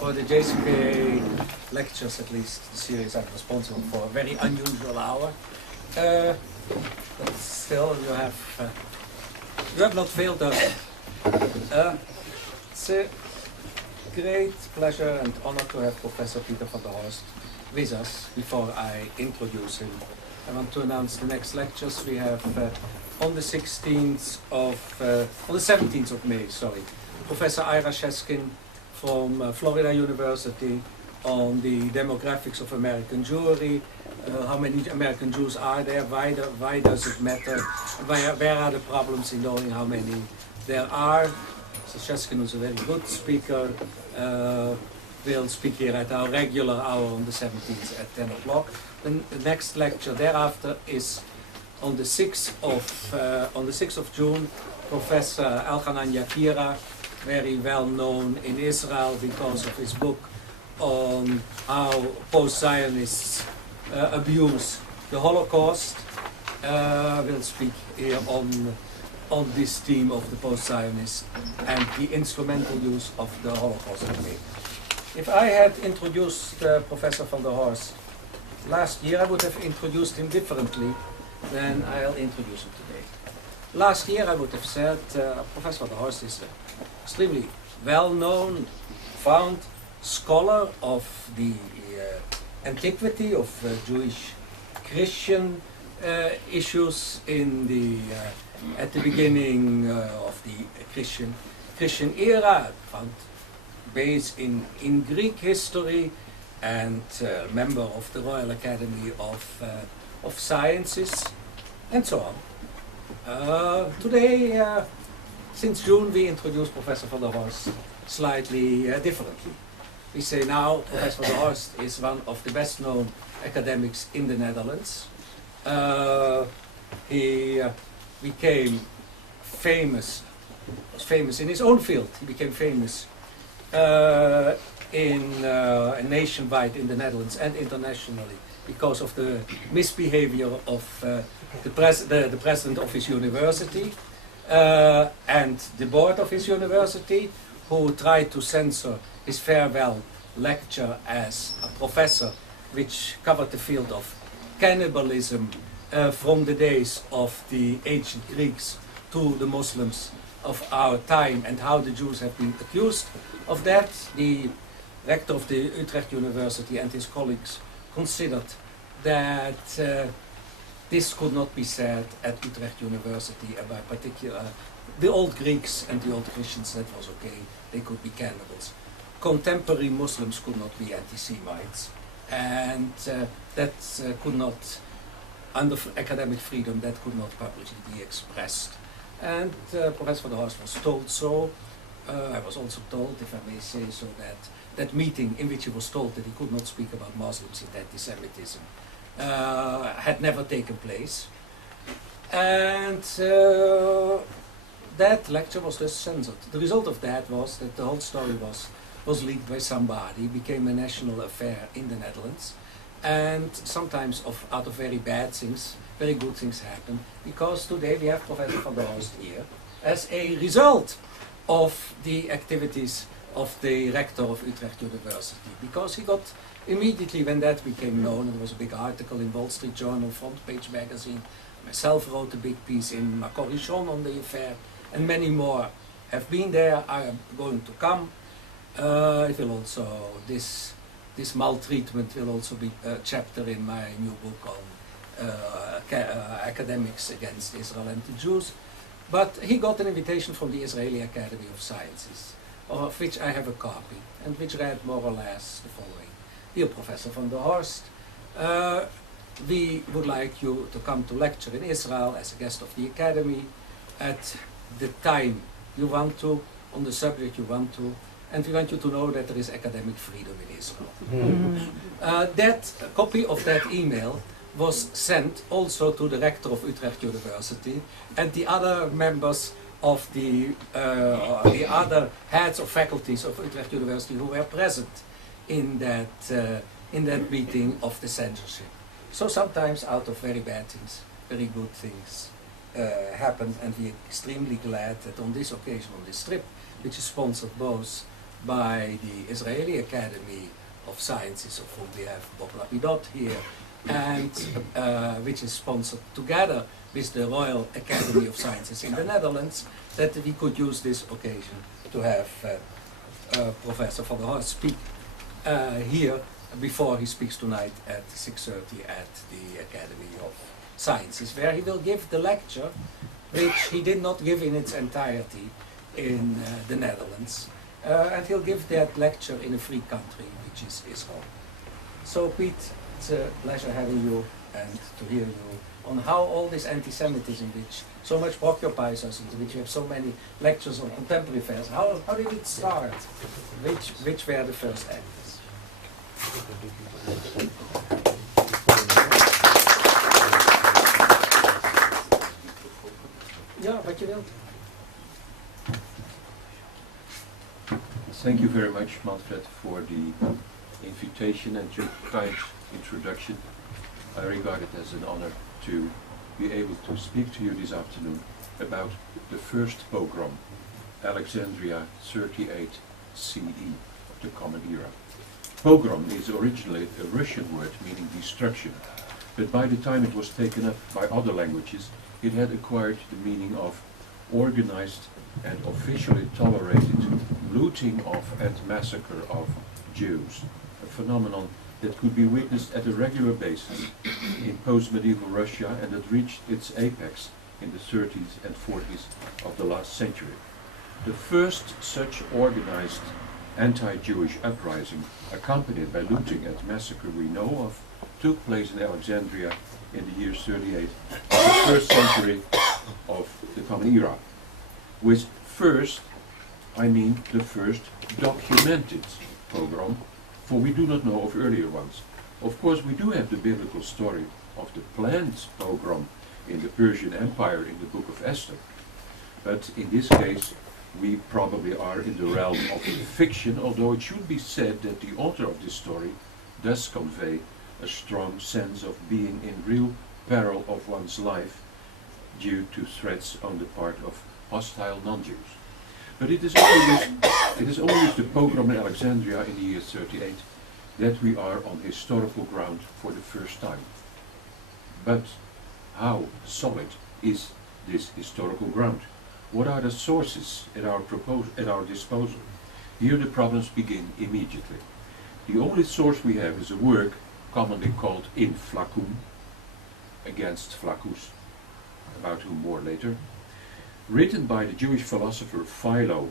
for the JCPA lectures, at least the series I'm responsible for, a very unusual hour. But still, you have not failed us. It's a great pleasure and honor to have Professor Pieter van der Horst with us. Before I introduce him, I want to announce the next lectures. We have on the 17th of May, Professor Ira Sheskin from Florida University on the demographics of American Jewry. How many American Jews are there? Why does it matter? Where are the problems in knowing how many there are? So Sheskin is a very good speaker. Will speak here at our regular hour on the 17th at 10 o'clock. Then the next lecture thereafter is on the 6th of June. Professor Elchanan Yakira, very well known in Israel because of his book on how post-Zionists abuse the Holocaust, will speak here on this theme of the post-Zionists and the instrumental use of the Holocaust debate. If I had introduced Professor van der Horst last year, I would have introduced him differently than I'll introduce him today. Last year I would have said Professor van der Horst is an extremely well-known, profound scholar of the antiquity of Jewish-Christian issues in at the beginning of the Christian era, found base in Greek history, and member of the Royal Academy of Sciences, and so on. Today, since June, we introduce Professor van der Horst slightly differently. We say now Professor van der Horst is one of the best known academics in the Netherlands. He became famous, was famous in his own field. He became famous nationwide in the Netherlands and internationally because of the misbehavior of the president of his university and the board of his university, who tried to censor his farewell lecture as a professor which covered the field of cannibalism from the days of the ancient Greeks to the Muslims of our time, and how the Jews have been accused of that. The rector of the Utrecht University and his colleagues considered that this could not be said at Utrecht University, and by particular the old Greeks and the old Christians, that was okay, they could be cannibals. Contemporary Muslims could not be anti-Semites, and that could not, under academic freedom, that could not publicly be expressed. And Professor van der Horst was told so. I was also told, if I may say so, that meeting in which he was told that he could not speak about Muslims and anti-Semitism had never taken place. And that lecture was just censored. The result of that was that the whole story was leaked by somebody, became a national affair in the Netherlands, and sometimes out of very bad things, very good things happen, because today we have Professor van der Horst here as a result of the activities of the rector of Utrecht University, because he got immediately, when that became known, and there was a big article in Wall Street Journal, front page magazine, myself wrote a big piece in Macorichon on the affair, and many more have been there, are going to come. It will also, this maltreatment will also be a chapter in my new book on academics against Israel and the Jews. But he got an invitation from the Israeli Academy of Sciences, of which I have a copy, and which read more or less the following. Dear Professor van der Horst, we would like you to come to lecture in Israel as a guest of the Academy at the time you want to, on the subject you want to, and we want you to know that there is academic freedom in Israel. That copy of that email was sent also to the rector of Utrecht University and the other members of the other heads of faculties of Utrecht University who were present in that meeting of the censorship. So sometimes out of very bad things, very good things happened, and we are extremely glad that on this occasion, on this trip, which is sponsored both by the Israeli Academy of Sciences, of whom we have Bob Lapidot here, and which is sponsored together with the Royal Academy of Sciences in the Netherlands, that we could use this occasion to have Professor van der Horst speak here before he speaks tonight at 6:30 at the Academy of Sciences, where he will give the lecture which he did not give in its entirety in the Netherlands. And he'll give that lecture in a free country, which is Israel. So Pete, it's a pleasure having you and to hear you on how all this anti-Semitism, which so much occupies us, and which we have so many lectures on contemporary affairs, how did it start? Which were the first actors? Ja, wat je wilt. Thank you very much, Manfred, for the invitation and your kind introduction. I regard it as an honor to be able to speak to you this afternoon about the first pogrom, Alexandria 38 CE, the Common Era. Pogrom is originally a Russian word meaning destruction, but by the time it was taken up by other languages, it had acquired the meaning of organized and officially tolerated looting of and massacre of Jews, a phenomenon that could be witnessed at a regular basis in post-medieval Russia and that reached its apex in the 30s and 40s of the last century. The first such organized anti-Jewish uprising, accompanied by looting and massacre we know of, took place in Alexandria in the year 38 of the first century of the Common Era. With first, I mean the first documented pogrom, for we do not know of earlier ones. Of course, we do have the biblical story of the planned pogrom in the Persian Empire in the book of Esther. But in this case, we probably are in the realm of fiction, although it should be said that the author of this story does convey a strong sense of being in real peril of one's life due to threats on the part of hostile non-Jews. But it is only with the pogrom in Alexandria in the year 38 that we are on historical ground for the first time. But how solid is this historical ground? What are the sources at our disposal? Here the problems begin immediately. The only source we have is a work commonly called In Flaccum, against Flaccus, about whom more later, written by the Jewish philosopher Philo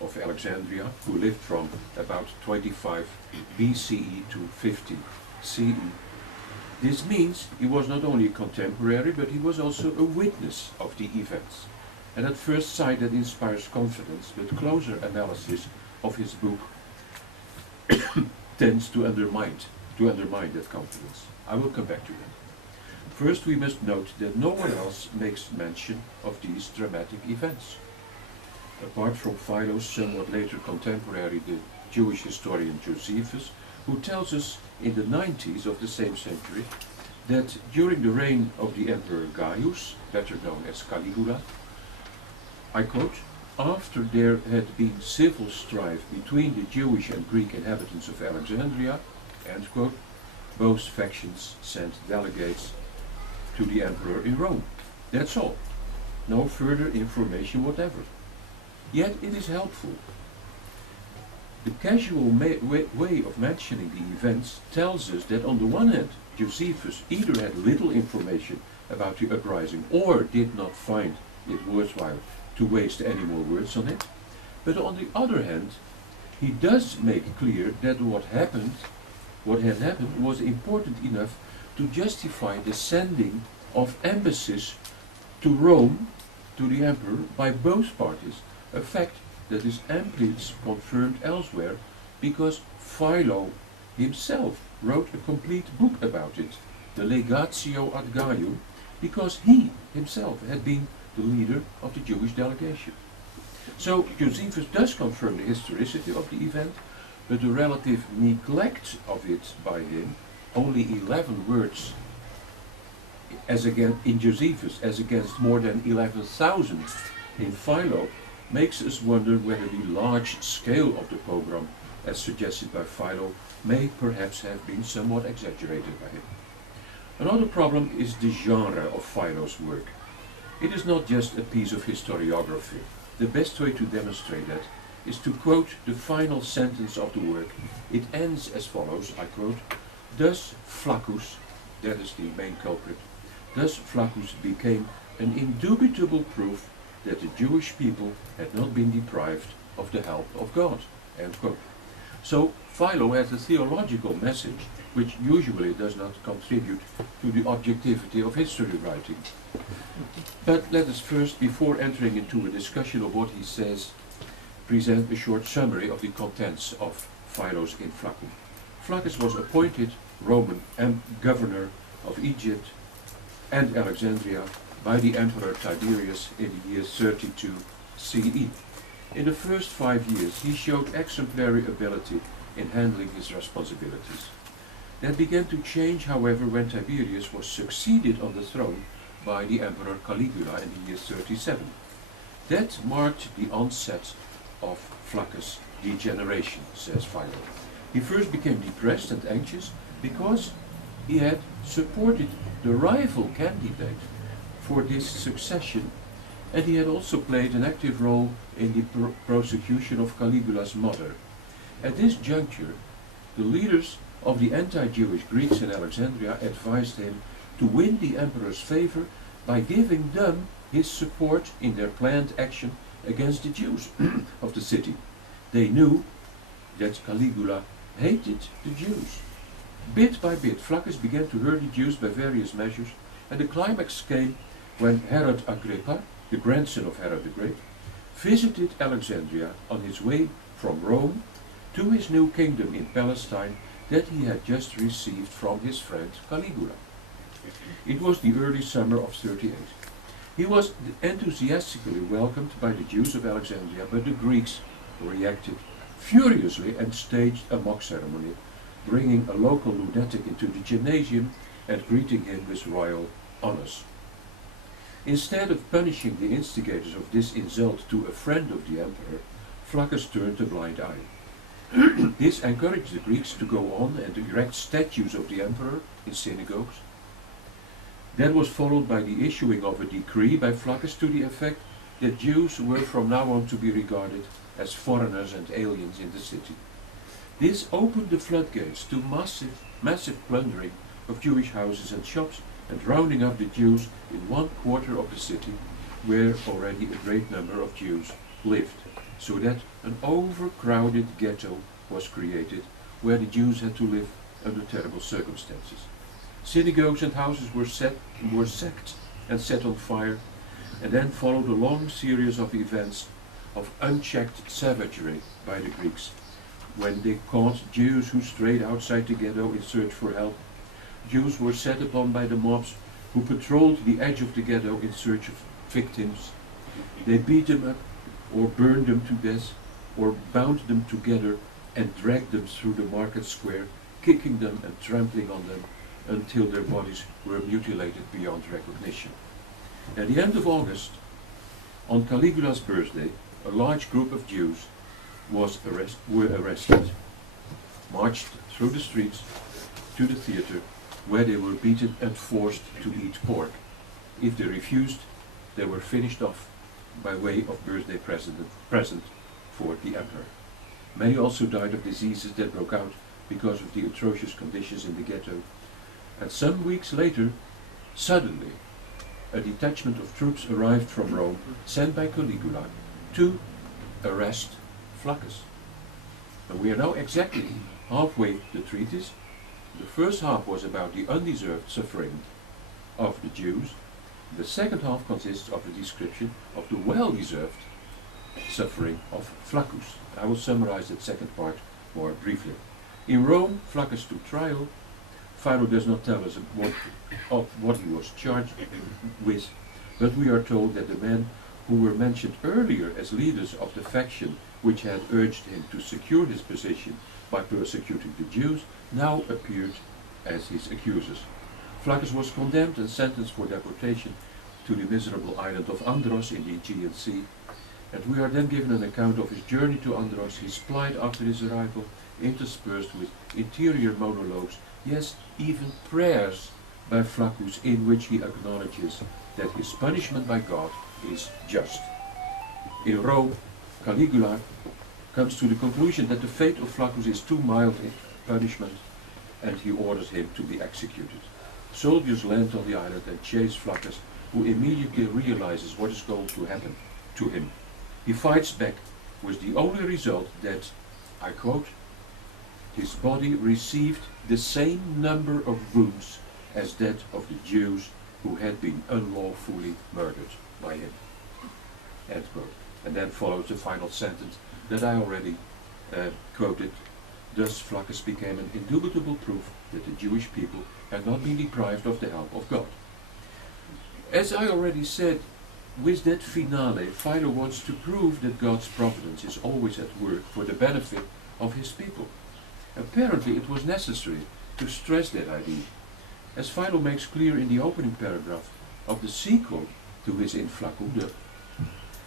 of Alexandria, who lived from about 25 BCE to 50 CE. This means he was not only a contemporary, but he was also a witness of the events. And at first sight that inspires confidence, but closer analysis of his book tends to undermine that confidence. I will come back to that. First, we must note that no one else makes mention of these dramatic events. Apart from Philo's somewhat later contemporary, the Jewish historian Josephus, who tells us in the 90s of the same century that during the reign of the Emperor Gaius, better known as Caligula, I quote, after there had been civil strife between the Jewish and Greek inhabitants of Alexandria, end quote, both factions sent delegates to the emperor in Rome. That's all. No further information whatever. Yet it is helpful. The casual way of mentioning the events tells us that on the one hand, Josephus either had little information about the uprising or did not find it worthwhile to waste any more words on it, but on the other hand, he does make clear that what had happened was important enough to justify the sending of embassies to Rome, to the emperor, by both parties, a fact that is amply confirmed elsewhere because Philo himself wrote a complete book about it, the Legatio ad Gaium, because he himself had been the leader of the Jewish delegation. So Josephus does confirm the historicity of the event, but the relative neglect of it by him, only 11 words as again in Josephus as against more than 11,000 in Philo, makes us wonder whether the large scale of the pogrom, as suggested by Philo, may perhaps have been somewhat exaggerated by him. Another problem is the genre of Philo's work. It is not just a piece of historiography. The best way to demonstrate that is to quote the final sentence of the work. It ends as follows, I quote, "Thus Flaccus," that is the main culprit, "thus Flaccus became an indubitable proof that the Jewish people had not been deprived of the help of God." End quote. So Philo has a theological message which usually does not contribute to the objectivity of history writing. But let us first, before entering into a discussion of what he says, present a short summary of the contents of Philo's in Flaccum. Flaccus was appointed Roman governor of Egypt and Alexandria by the Emperor Tiberius in the year 32 CE. In the first 5 years he showed exemplary ability in handling his responsibilities. That began to change, however, when Tiberius was succeeded on the throne by the Emperor Caligula in the year 37. That marked the onset of Flaccus' degeneration, says Philo. He first became depressed and anxious because he had supported the rival candidate for this succession, and he had also played an active role in the prosecution of Caligula's mother. At this juncture, the leaders of the anti-Jewish Greeks in Alexandria advised him to win the emperor's favor by giving them his support in their planned action against the Jews of the city. They knew that Caligula hated the Jews. Bit by bit, Flaccus began to hurt the Jews by various measures, and the climax came when Herod Agrippa, the grandson of Herod the Great, visited Alexandria on his way from Rome to his new kingdom in Palestine that he had just received from his friend Caligula. It was the early summer of 38. He was enthusiastically welcomed by the Jews of Alexandria, but the Greeks reacted furiously and staged a mock ceremony, bringing a local lunatic into the gymnasium and greeting him with royal honors. Instead of punishing the instigators of this insult to a friend of the emperor, Flaccus turned a blind eye. This encouraged the Greeks to go on and erect statues of the emperor in synagogues. That was followed by the issuing of a decree by Flaccus to the effect that Jews were from now on to be regarded as foreigners and aliens in the city. This opened the floodgates to massive plundering of Jewish houses and shops and rounding up the Jews in one quarter of the city where already a great number of Jews lived, so that an overcrowded ghetto was created where the Jews had to live under terrible circumstances. Synagogues and houses were sacked and set on fire, and then followed a long series of events of unchecked savagery by the Greeks. When they caught Jews who strayed outside the ghetto in search for help, Jews were set upon by the mobs who patrolled the edge of the ghetto in search of victims. They beat them up, or burned them to death, or bound them together and dragged them through the market square, kicking them and trampling on them until their bodies were mutilated beyond recognition. At the end of August, on Caligula's birthday, a large group of Jews were arrested, marched through the streets to the theater, where they were beaten and forced to eat pork. If they refused, they were finished off by way of birthday present for the emperor. Many also died of diseases that broke out because of the atrocious conditions in the ghetto. And some weeks later, suddenly, a detachment of troops arrived from Rome, sent by Caligula, to arrest Flaccus. And we are now exactly halfway the treatise. The first half was about the undeserved suffering of the Jews. The second half consists of a description of the well-deserved suffering of Flaccus. I will summarize that second part more briefly. In Rome, Flaccus took trial. Philo does not tell us what he was charged with, but we are told that the men who were mentioned earlier as leaders of the faction which had urged him to secure his position by persecuting the Jews now appeared as his accusers. Flaccus was condemned and sentenced for deportation to the miserable island of Andros in the Aegean Sea, And we are then given an account of his journey to Andros, his plight after his arrival, interspersed with interior monologues, yes, even prayers by Flaccus, in which he acknowledges that his punishment by God is just. In Rome, Caligula comes to the conclusion that the fate of Flaccus is too mild in punishment, and he orders him to be executed. Soldiers land on the island and chase Flaccus, who immediately realizes what is going to happen to him. He fights back, with the only result that, I quote, his body received the same number of wounds as that of the Jews who had been unlawfully murdered by him. End quote. And then follows the final sentence that I already quoted. Thus Flaccus became an indubitable proof that the Jewish people had not been deprived of the help of God. As I already said, with that finale, Philo wants to prove that God's providence is always at work for the benefit of his people. Apparently it was necessary to stress that idea, as Philo makes clear in the opening paragraph of the sequel to his In Flaccum, the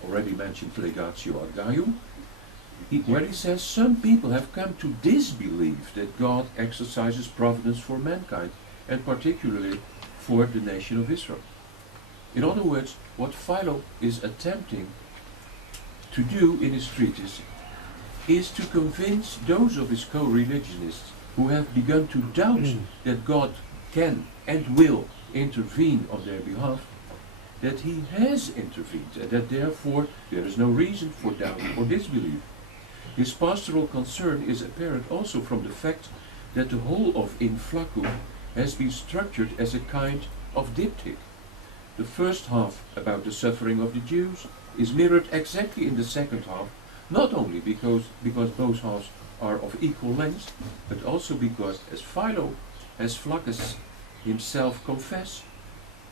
already mentioned Legatio ad Gaium, where he says some people have come to disbelieve that God exercises providence for mankind, and particularly for the nation of Israel. In other words, what Philo is attempting to do in his treatise is to convince those of his co-religionists who have begun to doubt that God can and will intervene on their behalf, that he has intervened, and that therefore there is no reason for doubt or disbelief. His pastoral concern is apparent also from the fact that the whole of In Flaccum has been structured as a kind of diptych. The first half about the suffering of the Jews is mirrored exactly in the second half, not only because both halves are of equal length, but also because, as Philo, as Flaccus himself confess,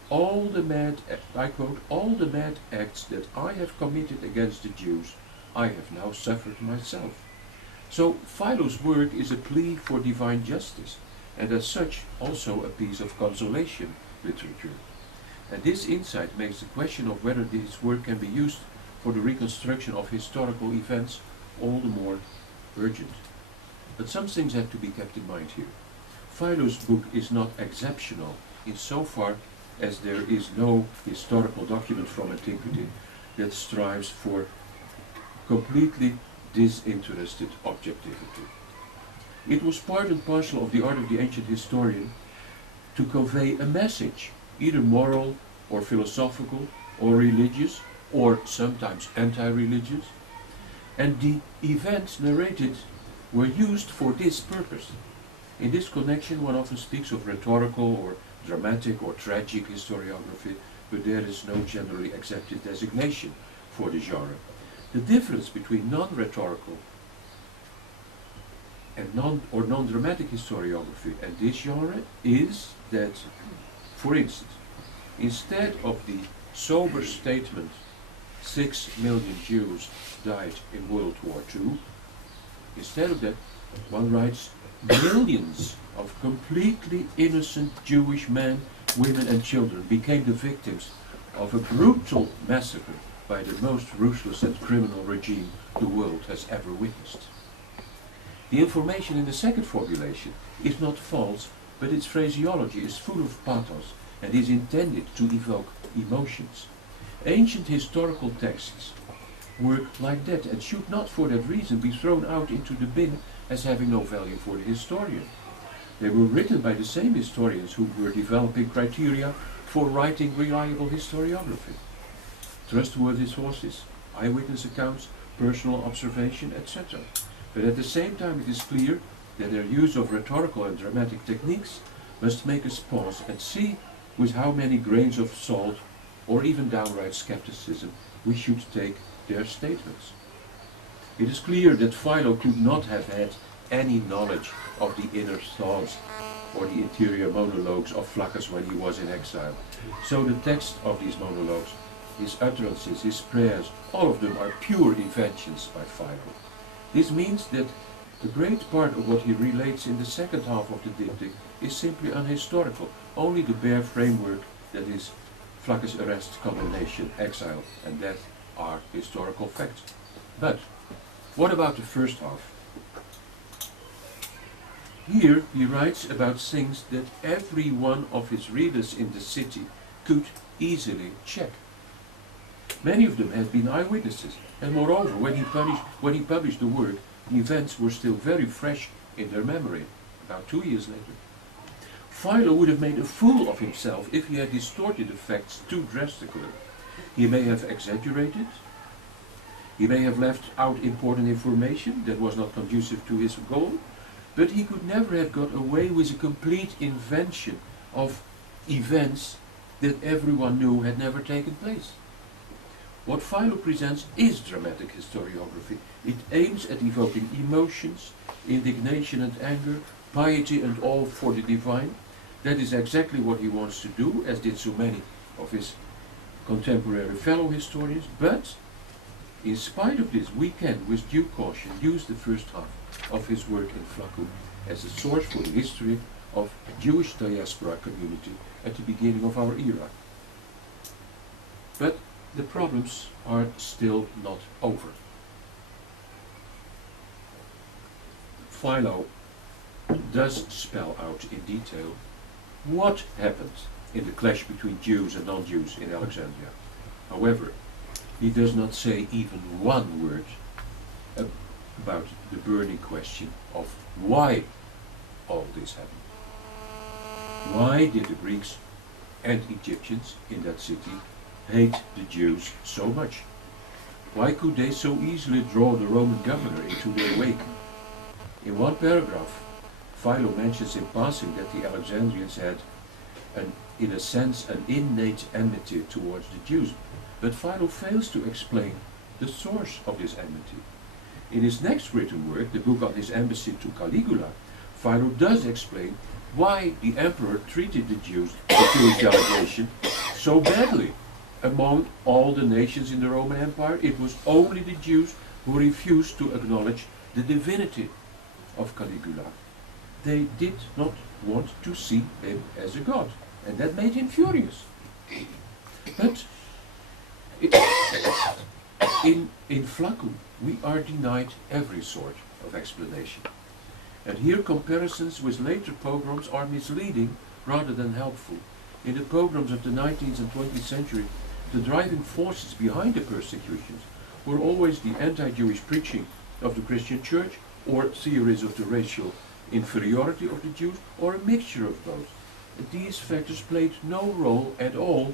all the mad, I quote, all the mad acts that I have committed against the Jews, I have now suffered myself. So Philo's work is a plea for divine justice, and as such also a piece of consolation literature. And this insight makes the question of whether this work can be used for the reconstruction of historical events all the more urgent. But some things have to be kept in mind here. Philo's book is not exceptional insofar as there is no historical document from antiquity that strives for completely disinterested objectivity. It was part and parcel of the art of the ancient historian to convey a message, either moral or philosophical or religious or sometimes anti-religious, and the events narrated were used for this purpose. In this connection one often speaks of rhetorical or dramatic or tragic historiography, but there is no generally accepted designation for the genre. The difference between non-rhetorical and non-dramatic historiography and this genre is that, for instance, instead of the sober statement 6 million Jews died in World War II, instead of that one writes millions of completely innocent Jewish men, women and children became the victims of a brutal massacre by the most ruthless and criminal regime the world has ever witnessed. The information in the second formulation is not false, but its phraseology is full of pathos and is intended to evoke emotions. Ancient historical texts work like that and should not for that reason be thrown out into the bin as having no value for the historian. They were written by the same historians who were developing criteria for writing reliable historiography. Trustworthy sources, eyewitness accounts, personal observation, etc. But at the same time it is clear that their use of rhetorical and dramatic techniques must make us pause and see with how many grains of salt or even downright skepticism we should take their statements. It is clear that Philo could not have had any knowledge of the inner thoughts or the interior monologues of Flaccus when he was in exile. So the text of these monologues, his utterances, his prayers, all of them are pure inventions by Philo. This means that the great part of what he relates in the second half of the diptych is simply unhistorical, only the bare framework, that is Flaccus' arrest, condemnation, exile and death, are historical facts. But what about the first half? Here he writes about things that every one of his readers in the city could easily check. Many of them had been eyewitnesses, and moreover, when he published the work, the events were still very fresh in their memory, about 2 years later. Philo would have made a fool of himself if he had distorted the facts too drastically. He may have exaggerated, he may have left out important information that was not conducive to his goal, but he could never have got away with a complete invention of events that everyone knew had never taken place. What Philo presents is dramatic historiography. It aims at evoking emotions, indignation and anger, piety and awe for the divine. That is exactly what he wants to do, as did so many of his contemporary fellow historians. But in spite of this, we can, with due caution, use the first half of his work in Flaccum as a source for the history of a Jewish diaspora community at the beginning of our era. But the problems are still not over. Philo does spell out in detail what happened in the clash between Jews and non-Jews in Alexandria. However, he does not say even one word about the burning question of why all this happened. Why did the Greeks and Egyptians in that city hate the Jews so much? Why could they so easily draw the Roman governor into their wake? In one paragraph, Philo mentions in passing that the Alexandrians had, in a sense, an innate enmity towards the Jews, but Philo fails to explain the source of this enmity. In his next written work, the book on his embassy to Caligula, Philo does explain why the emperor treated the Jews, the Jewish delegation, so badly. Among all the nations in the Roman Empire, it was only the Jews who refused to acknowledge the divinity of Caligula. They did not want to see him as a god, and that made him furious. But in Flaccum, we are denied every sort of explanation. And here comparisons with later pogroms are misleading rather than helpful. In the pogroms of the 19th and 20th century, the driving forces behind the persecutions were always the anti-Jewish preaching of the Christian church, or theories of the racial inferiority of the Jews, or a mixture of both. And these factors played no role at all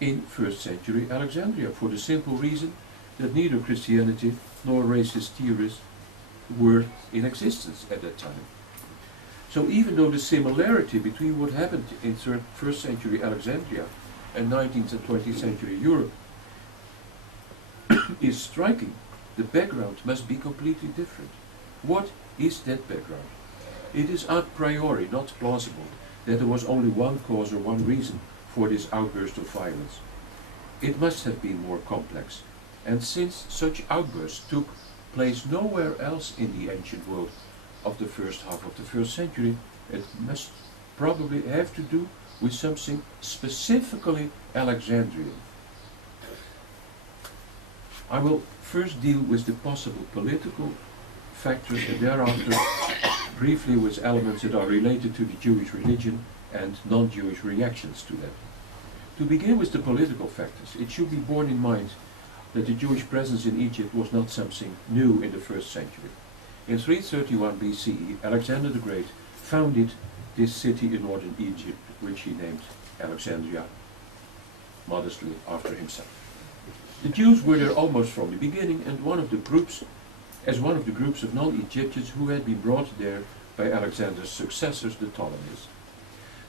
in first century Alexandria, for the simple reason that neither Christianity nor racist theories were in existence at that time. So even though the similarity between what happened in first century Alexandria and 19th and 20th century Europe is striking, the background must be completely different. What is that background? It is a priori not plausible that there was only one cause or one reason for this outburst of violence. It must have been more complex, and since such outbursts took place nowhere else in the ancient world of the first half of the first century, it must probably have to do with something specifically Alexandrian. I will first deal with the possible political factors and thereafter briefly with elements that are related to the Jewish religion and non-Jewish reactions to that. To begin with the political factors, it should be borne in mind that the Jewish presence in Egypt was not something new in the first century. In 331 BCE, Alexander the Great founded this city in northern Egypt, which he named Alexandria, modestly after himself. The Jews were there almost from the beginning, and one of the groups of non-Egyptians who had been brought there by Alexander's successors, the Ptolemies.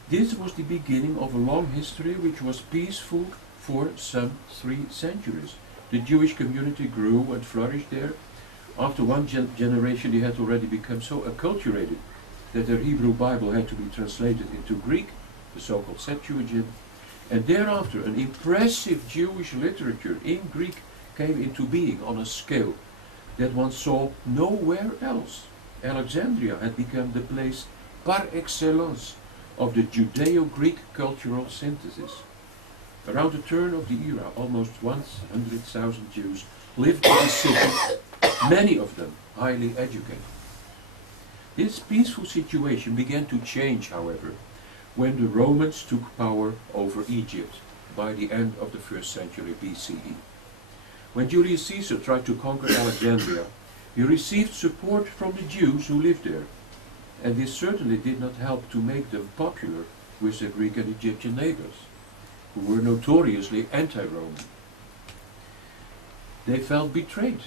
This was the beginning of a long history which was peaceful for some 3 centuries. The Jewish community grew and flourished there. After one generation, they had already become so acculturated that their Hebrew Bible had to be translated into Greek, the so-called Septuagint, and thereafter an impressive Jewish literature in Greek came into being on a scale that one saw nowhere else. Alexandria had become the place par excellence of the Judeo-Greek cultural synthesis. Around the turn of the era, almost 100,000 Jews lived in the city, many of them highly educated. This peaceful situation began to change, however, when the Romans took power over Egypt by the end of the 1st century BCE. When Julius Caesar tried to conquer Alexandria, he received support from the Jews who lived there, and this certainly did not help to make them popular with their Greek and Egyptian neighbors, who were notoriously anti-Roman. They felt betrayed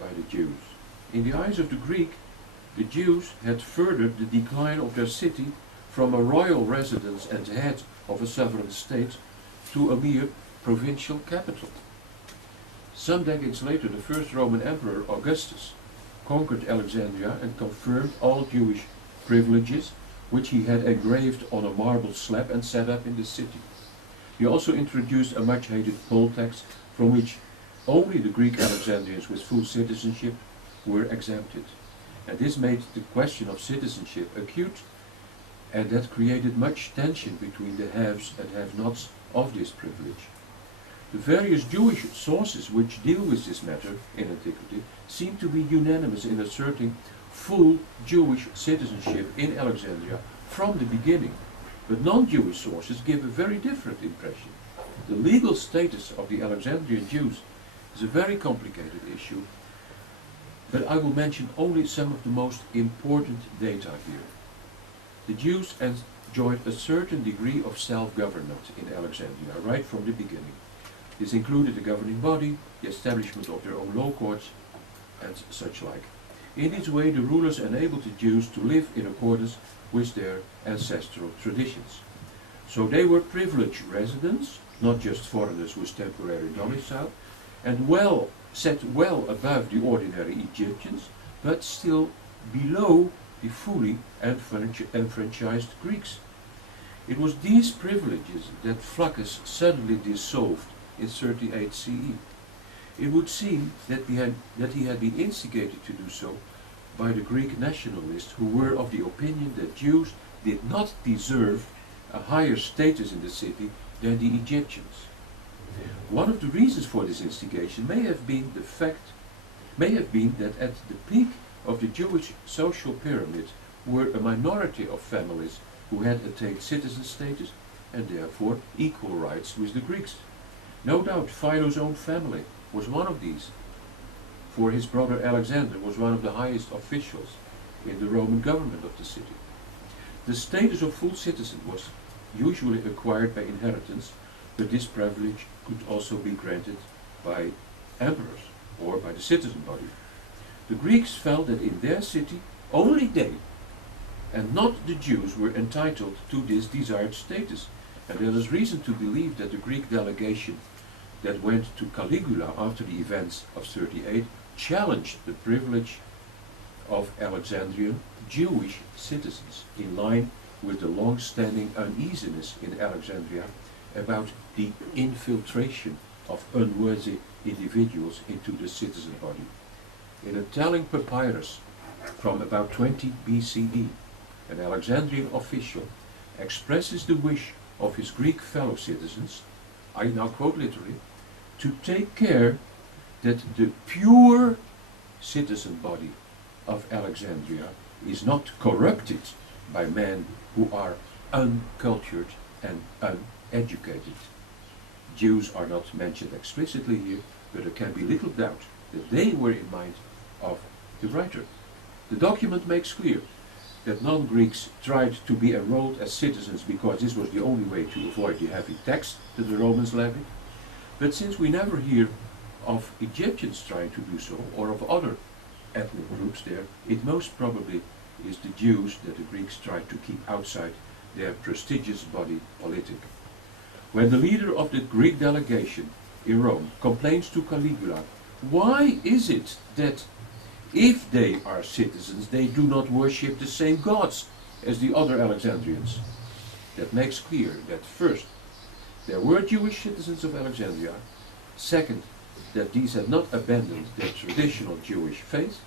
by the Jews. In the eyes of the Greek, the Jews had furthered the decline of their city from a royal residence and head of a sovereign state to a mere provincial capital. Some decades later, the first Roman Emperor, Augustus, conquered Alexandria and confirmed all Jewish privileges, which he had engraved on a marble slab and set up in the city. He also introduced a much-hated poll tax, from which only the Greek Alexandrians with full citizenship were exempted. And this made the question of citizenship acute, and that created much tension between the haves and have-nots of this privilege. The various Jewish sources which deal with this matter in antiquity seem to be unanimous in asserting full Jewish citizenship in Alexandria from the beginning, but non-Jewish sources give a very different impression. The legal status of the Alexandrian Jews is a very complicated issue, but I will mention only some of the most important data here. The Jews enjoyed a certain degree of self-government in Alexandria right from the beginning. This included the governing body, the establishment of their own law courts, and such like. In this way, the rulers enabled the Jews to live in accordance with their ancestral traditions. So they were privileged residents, not just foreigners with temporary domicile, and set well above the ordinary Egyptians, but still below the fully enfranchised Greeks. It was these privileges that Flaccus suddenly dissolved in 38 CE. It would seem that he had been instigated to do so by the Greek nationalists, who were of the opinion that Jews did not deserve a higher status in the city than the Egyptians. One of the reasons for this instigation may have been that at the peak of the Jewish social pyramid were a minority of families who had attained citizen status and therefore equal rights with the Greeks. No doubt Philo's own family was one of these, for his brother Alexander was one of the highest officials in the Roman government of the city. The status of full citizen was usually acquired by inheritance, but this privilege could also be granted by emperors or by the citizen body. The Greeks felt that in their city only they, and not the Jews, were entitled to this desired status, and there is reason to believe that the Greek delegation that went to Caligula after the events of 38 challenged the privilege of Alexandrian Jewish citizens, in line with the long-standing uneasiness in Alexandria about the infiltration of unworthy individuals into the citizen body. In a telling papyrus from about 20 BCE, an Alexandrian official expresses the wish of his Greek fellow citizens, I now quote literally, to take care that the pure citizen body of Alexandria is not corrupted by men who are uncultured and uneducated. Jews are not mentioned explicitly here, but there can be little doubt that they were in mind of the writer. The document makes clear that non-Greeks tried to be enrolled as citizens because this was the only way to avoid the heavy tax that the Romans levied. But since we never hear of Egyptians trying to do so, or of other ethnic groups there, it most probably is the Jews that the Greeks tried to keep outside their prestigious body politic. When the leader of the Greek delegation in Rome complains to Caligula, why is it that if they are citizens they do not worship the same gods as the other Alexandrians? That makes clear that first, there were Jewish citizens of Alexandria, second, that these had not abandoned their traditional Jewish faith,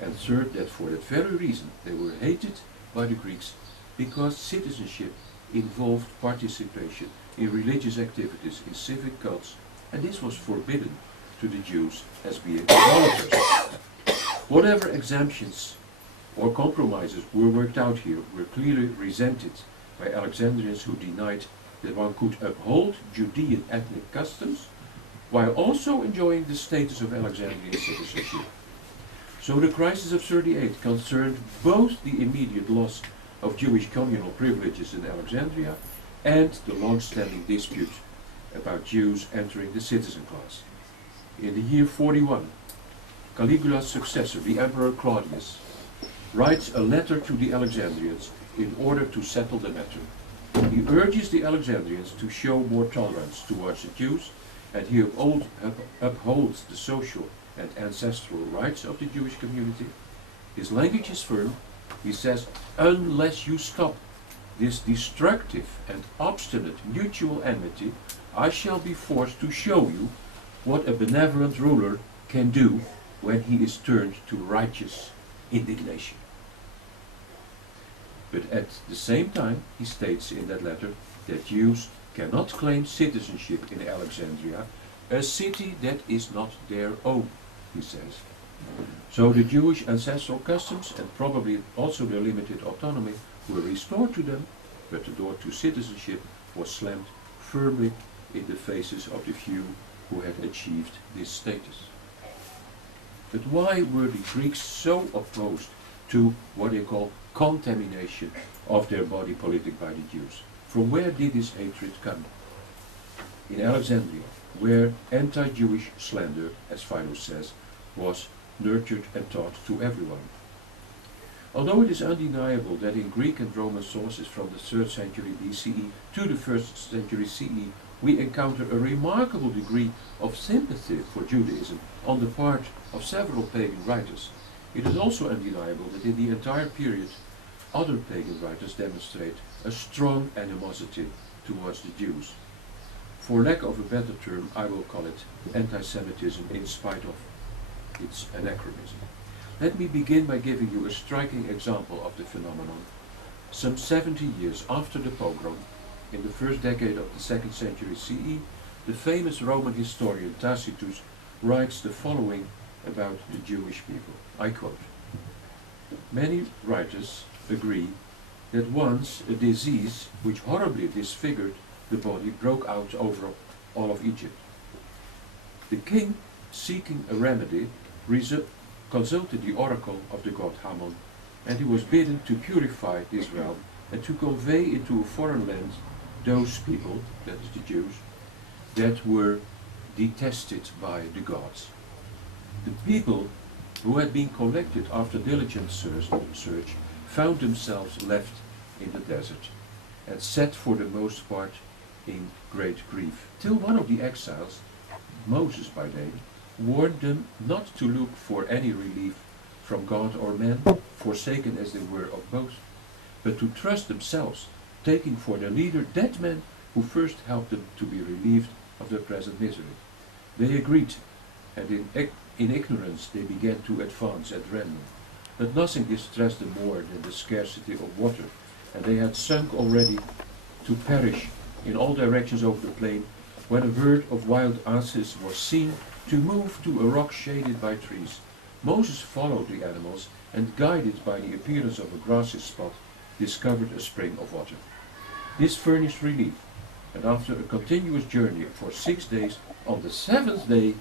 and third, that for that very reason they were hated by the Greeks, because citizenship involved participation in religious activities, in civic cults, and this was forbidden to the Jews as being idolaters. Whatever exemptions or compromises were worked out here were clearly resented by Alexandrians who denied that one could uphold Judean ethnic customs while also enjoying the status of Alexandrian citizenship. So the crisis of 38 concerned both the immediate loss of Jewish communal privileges in Alexandria and the long-standing dispute about Jews entering the citizen class. In the year 41, Caligula's successor, the Emperor Claudius, writes a letter to the Alexandrians in order to settle the matter. He urges the Alexandrians to show more tolerance towards the Jews, and he upholds the social and ancestral rights of the Jewish community. His language is firm. He says, unless you stop this destructive and obstinate mutual enmity, I shall be forced to show you what a benevolent ruler can do when he is turned to righteous indignation. But at the same time, he states in that letter that Jews cannot claim citizenship in Alexandria, a city that is not their own, he says. So the Jewish ancestral customs and probably also their limited autonomy were restored to them, but the door to citizenship was slammed firmly in the faces of the few who had achieved this status. But why were the Greeks so opposed to what they call contamination of their body politic by the Jews? From where did this hatred come? In Alexandria, where anti-Jewish slander, as Philo says, was nurtured and taught to everyone. Although it is undeniable that in Greek and Roman sources from the 3rd century BCE to the 1st century CE we encounter a remarkable degree of sympathy for Judaism on the part of several pagan writers, it is also undeniable that in the entire period other pagan writers demonstrate a strong animosity towards the Jews. For lack of a better term, I will call it anti-Semitism in spite of its anachronism. Let me begin by giving you a striking example of the phenomenon. Some 70 years after the pogrom, in the first decade of the 2nd century CE, the famous Roman historian Tacitus writes the following about the Jewish people. I quote, "Many writers agree that once a disease which horribly disfigured the body broke out over all of Egypt. The king, seeking a remedy, consulted the oracle of the god Hammon, and he was bidden to purify this realm and to convey into a foreign land those people, that is the Jews, that were detested by the gods. The people who had been collected after diligent search found themselves left in the desert and sat for the most part in great grief, till one of the exiles, Moses by name, warned them not to look for any relief from God or man, forsaken as they were of both, but to trust themselves, taking for their leader that man who first helped them to be relieved of their present misery. They agreed, and in ignorance they began to advance at random. But nothing distressed them more than the scarcity of water, and they had sunk already to perish in all directions over the plain, when a herd of wild asses was seen to move to a rock shaded by trees. Moses followed the animals, and guided by the appearance of a grassy spot, discovered a spring of water. This furnished relief, and after a continuous journey for 6 days, on the 7th day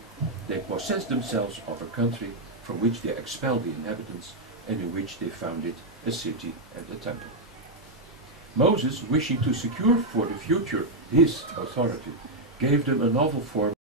they possessed themselves of a country from which they expelled the inhabitants, and in which they founded a city and a temple. Moses, wishing to secure for the future his authority, gave them a novel form